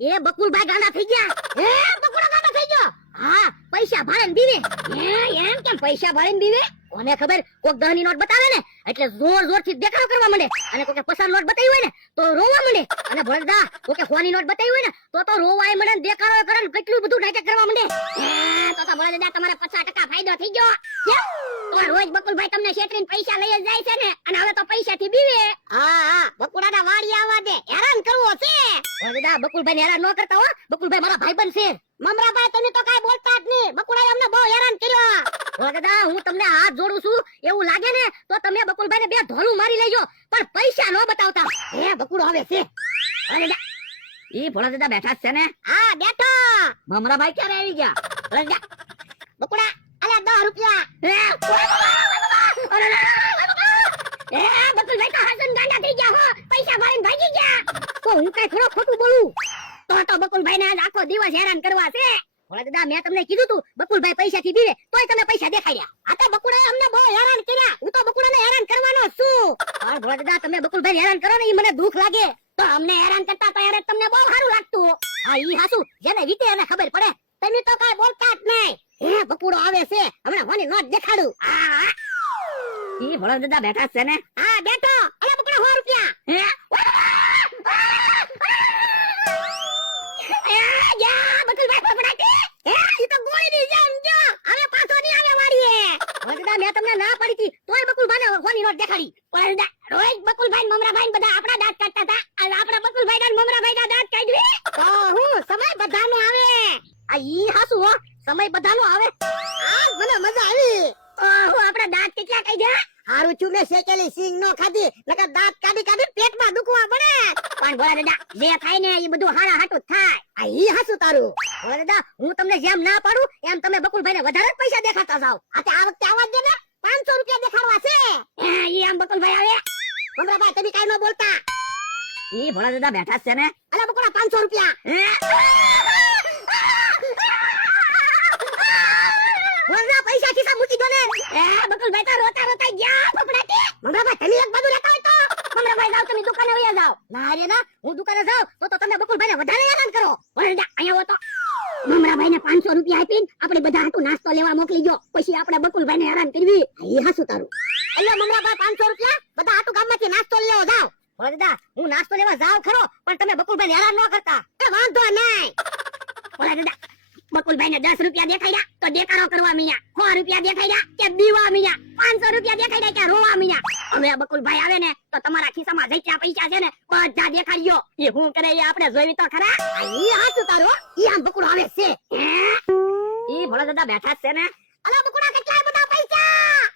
એ બકુલભાઈ ગાંડા થઈ ગયા. એ બકુડા ગાંડા થઈ ગયો. હા પૈસા ભાળે બીવે. એમ કેમ પૈસા ભાળે બીવે? કોને ખબર, કોક 10 ની નોટ બતાવે ને એટલે જોર જોર થી દેખાડો કરવા માંડે, અને કોકે 50 નોટ બતાવી હોય ને તો રોવા માંડે, અને ભળદા કોકે 100 ની નોટ બતાવી હોય ને તો રોવાય માંડે, દેખાડો કરે ને કેટલું બધું નાટક કરવા માંડે. તો ભળદા તમારે 50% ફાયદો થઈ ગયો. તો રોજ બકુલભાઈ તમને શેતરીને પૈસા લઈ જાય છે ને, અને હવે તો પૈસા થી બીવે. હા બકુડાના વાડી આવવા દે, હેરાન કરવો છે. ભળદા બકુલભાઈ ને હેરાન ન કરતા હો, બકુલભાઈ મારા ભાઈબંધ છે. મમરાભાઈ તમે તો કાઈ બોલતા જ નહીં, બકુડાએ અમને બહુ હેરાન કર્યો. ભળદા હું તમને હાથ જોડું છું, એવું લાગે ને તો તમે બકુલભાઈ ને 2 ધોલું મારી લેજો, પણ પૈસા નો બતાવતા. હે બકુડો આવે છે. ભળદા ઈ ભળદા બેઠા છે ને? હા બેઠો. મમરાભાઈ ક્યારે આવી ગયા? ભળદા બકુડા અલા 10 રૂપિયા. એ બકુલભાઈ તો હસન ગાંડા થઈ ગયા હો, પૈસા ભાળીને ભાગી ગયા. તો હું કઈ થોડો ખોટું બોલું? તો બકુલભાઈ ને આજ આખો દિવસ હેરાન કરવા છે. ભોળા મેં તમને કીધું તું બકુલભાઈ પૈસા થી બીવે, તોય તમે પૈસા દેખાડ્યા. આ તો બકુડાએ અમને બહુ હેરાન કર્યા, હું તો બકુડાને હેરાન કરવાનો છું. પણ ભોળા તમે બકુલભાઈ હેરાન કરો ને ઈ મને દુખ લાગે. તો અમને હેરાન કરતા તો યાર તમને બહુ સારું લાગતું. હા ઈ હાસુ જેને વીતે એને ખબર પડે, તમે તો કઈ બોલતા જ નહીં. હે બકુડો આવે છે, હમણાં હોની નોટ દેખાડું. ઈ ભોળા બેઠા છે ને? હા બેઠો. અલા બકુડા 100 રૂપિયા. હે મેં તમને ના પડી હતી તોય બકુલભાઈ ને હોની નોટ દેખાડી. રોજ બકુલભાઈ મમરાભાઈ બધા આપણા દાંત કાઢતા હતા, અને આપણા બકુલભાઈ ના મમરાભાઈ ના દાંત કાઢવી. તો હું સમય બધાનો આવે. આ ઈ હાસુ હો, સમય બધાનો આવે. આ મને મજા આવી. હું આપણા દાંત કેટલા કાઢ્યા. હારું ચૂલે શેકેલી સિંગ નો ખાધી, નકર દાંત કાઢી કાઢી પેટમાં દુખવા પડે. પણ ભોળા દાદા જે થાય ને એ બધું હારા હાટું થાય. આ ઈ હાસુ તારું. ભોળા દાદા હું તમને જેમ ના પાડું એમ તમે બકુલભાઈ ને વધારે પૈસા દેખાતા જાવ. આ વખતે આવાજ દે ને 500 રૂપિયા દેખાડવા છે. ઈ આમ બકુલભાઈ આવે. મમરાભાઈ તમે કાઈ ન બોલતા. ઈ ભોળા દાદા બેઠા છે ને? અલા બકુડા 500 રૂપિયા. ભોળા પૈસા ખિસ્સા મૂકી દો ને. બકુલભાઈ તો રોતા રોતા ગયા ફફડાટી. મમરાભાઈ તમે એક બાજુ લેતા હોય તો મમરાભાઈ જાવ, તમે દુકાને વયા જાવ. ના રે ના, હું દુકાને જાવ તો તમે બકુલભાઈ ને વધારે હેરાન કરો. ભોળા અહીંયા હો તો મમરાભાઈ ને 500 રૂપિયા આપીને આપણે બધા હાટુ નાસ્તો લેવા મોકલી ગયો, પછી આપણે બકુલભાઈ ને હેરાન કરવી. એ હાસુ તારું. એટલે મમરાભાઈ 500 રૂપિયા બધા હાટુ ગામમાંથી નાસ્તો લેવા જાવ. ભોળા દાદા હું નાસ્તો લેવા જાવ ખરો, પણ તમે બકુલભાઈ ને હેરાન ન કરતા. એ વાંધો નહીં. ભોળા દાદા બકુલભાઈ ને 10 રૂપિયા દેખાડ્યા તો દેકારો કરવા મીયા, 100 રૂપિયા દેખાડ્યા કે બીવા મીયા, 500 રૂપિયા દેખાડ્યા કે રોવા મીયા. હવે બકુલભાઈ આવે ને તો તમારા ખિસ્સામાં જેટલા પૈસા છે ને બધા દેખાડ્યો. એ હું કરે એ આપણે જોઈ તો ખરા. ઈ હાચું તારો. ઈ આમ બકુડો આવે છે. ઈ ભોળા દાદા બેઠા છે ને? અલા બકુડા કેટલા બધા પૈસા.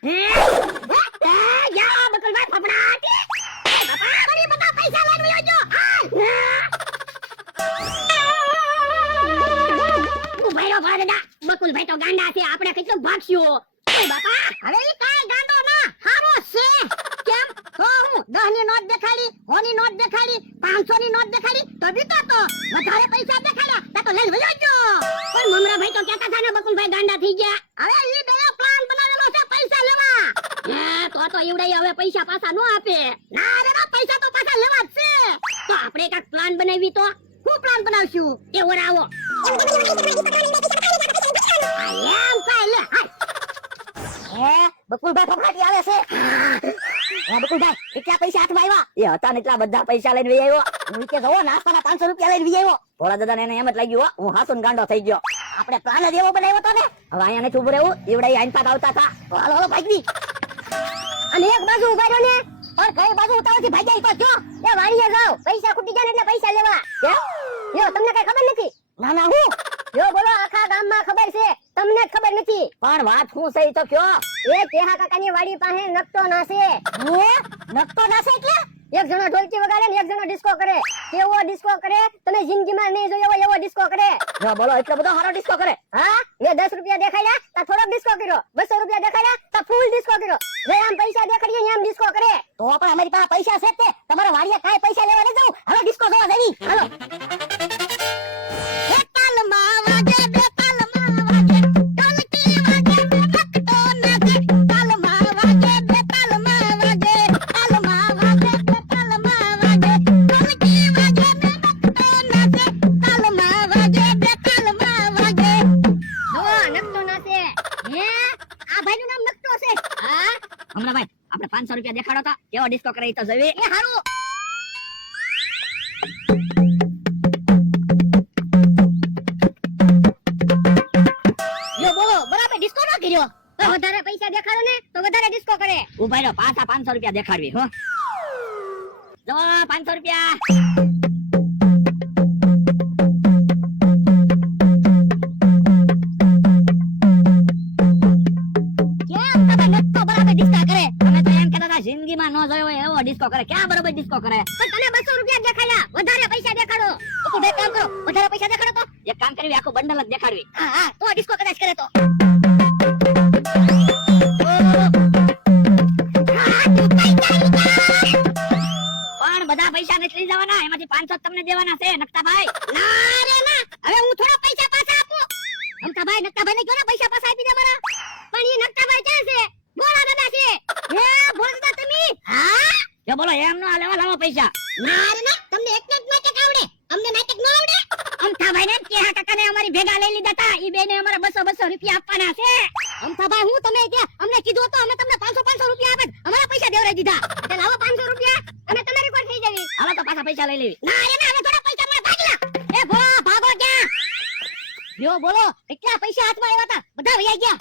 હે યા બકુલભાઈ ફફડાટી. બાપા બડી બધા પૈસા લઈને આવજો. બકુલભાઈ તો ગાંડા છે, આપણે કેટલું ભાગશું. બાપા હવે ઈ કાઈ ગાંડો ના હારો છે. કેમ? તો હું 10 ની નોટ દેખાડી, 100 ની નોટ દેખાડી, 500 ની નોટ દેખાડી તો બીતો તો વધારે પૈસા દેખાડ્યા તો લઈને વયો જો. પણ મમરાભાઈ તો કહેતા હતા ને બકુલભાઈ ગાંડા થઈ ગયા. હવે ઈ બે પ્લાન બનાવેલો છે પૈસા લેવા. હે તો ઈવડે હવે પૈસા પાછા નો આપે. ના રે ના, પૈસા તો પાછા લેવા જ છે. તો આપણે કાક પ્લાન બનાવી તો. શું પ્લાન બનાવશું? એ ઓરાવો. બકુલભાઈ ફફડાટી આવે છે. બકુલભાઈ કેટલા પૈસા હાથમાં આવ્યા? એ હતા ને એટલા બધા પૈસા લઈને વી આવ્યો. હું કે જો નાસ્તાના 500 રૂપિયા લઈને વી આવ્યો. ભોળા દાદા ને એમ જ લાગ્યું હું હાસુન ગાંડો થઈ ગયો. આપણે પ્લાન જ એવો બનાવ્યો હતો ને. હવે અહીંયા ને ઉભું રહેવું, ઈવડે આઈન પાક આવતા હતા. હાલો હાલો ભાગી. અને એક બાજુ ઉભા રહ્યો ને, પણ કઈ બાજુ ઉતાવળથી ભાગ્યા તો જો એ વાડીએ જાવ, પૈસા ખૂટી જાય ને એટલે પૈસા લેવા. યો તમને કઈ ખબર નથી? ના ના હું યો બોલો, આખા ગામમાં ખબર છે, તમને જ ખબર નથી. પણ વાત શું છે તો કયો. એ કેહા કાકાની વાડી પાસે નકતો નાસે. હે નકતો નાસે એટલે? એક જણો ઢોલકી વગાડે ને એક જણો ડિસ્કો કરે. કેવો ડિસ્કો કરે તમે જિંદગીમાં નહીં જોયો એવો ડિસ્કો કરે. જો બોલો એટલો બધો સારો ડિસ્કો કરે. હા એ 10 રૂપિયા દેખાડ્યા તો થોડોક ડિસ્કો કર્યો, 200 રૂપિયા દેખાડ્યા તો ફૂલ ડિસ્કો કર્યો. જે આમ પૈસા દેખાડીએ એમ ડિસ્કો કરે. તો પણ અમારી પાસે પૈસા છે તે તમારા વાડીએ કાઈ પૈસા લેવા ન જાવ. હાલો ડિસ્કો જોવા જવી. હાલો. રૂપિયા દેખાડો તો કેવો ડિસ્કો કરે ઈ તો જોવી. એ હારું. યો બોલો બરાબર ડિસ્કો ન કર્યો તો વધારે પૈસા દેખાડો ને તો વધારે ડિસ્કો કરે. ઉભા રહ્યો, પાછા 500 રૂપિયા દેખાડવી હો. જો 500 રૂપિયા. કેમ તમે નતો બરાબર ડિસ્કા કરે? તમે તો એમ કહેતા હતા જિંદગીમાં ન જોયો હોય એવો ડિસ્કો કરે. ક્યાં બરોબર ડિસ્કો કરે? પણ તમે 200 રૂપિયા દેખાડ્યા વધારે પૈસા દેખાડો. તો બે કામ કરો વધારે પૈસા દેખાડો તો. એક કામ કરવી, આખું બંડલ જ દેખાડવી. હા હા તો ડિસ્કો કદાચ કરે તો. પણ બધા પૈસા નથી લઈ જવાના, એમાંથી 500 તમને દેવાના છે નકતાભાઈ. ના રે ના હવે હું થોડા પૈસા પાછા આપું. નકતાભાઈ ને કયો ને પૈસા પાછા આપી દે મારા. પણ ઈ નકતાભાઈ ક્યાં છે? બોલા દાદા છે. હે બોલતા તમે? હા જો બોલો એમ નો હાલે, લાવો પૈસા. ના રે ના તમને એક જ નાટક આવડે, અમને નાટક ન આવડે. અમથાભાઈ ને કે હા કાકાને અમારી ભેગા લઈ લીધા તા, ઈ બેને અમારે 200 રૂપિયા આપવાના છે. અમથાભાઈ હું તમે કે અમને કીધું તો અમે તમને 500 રૂપિયા આપે, અમારા પૈસા દેવરાઈ દીધા. એટલે લાવો 500 રૂપિયા અને તમારી કોઈ થઈ જવી. હાલો તો પાછા પૈસા લઈ લેવી. ના રે ના હવે થોડા પૈસા મને ભાગલા. એ ભો ભાગો ક્યાં? યો બોલો એટલા પૈસા હાથમાં આવ્યા હતા બધા વયા ગયા.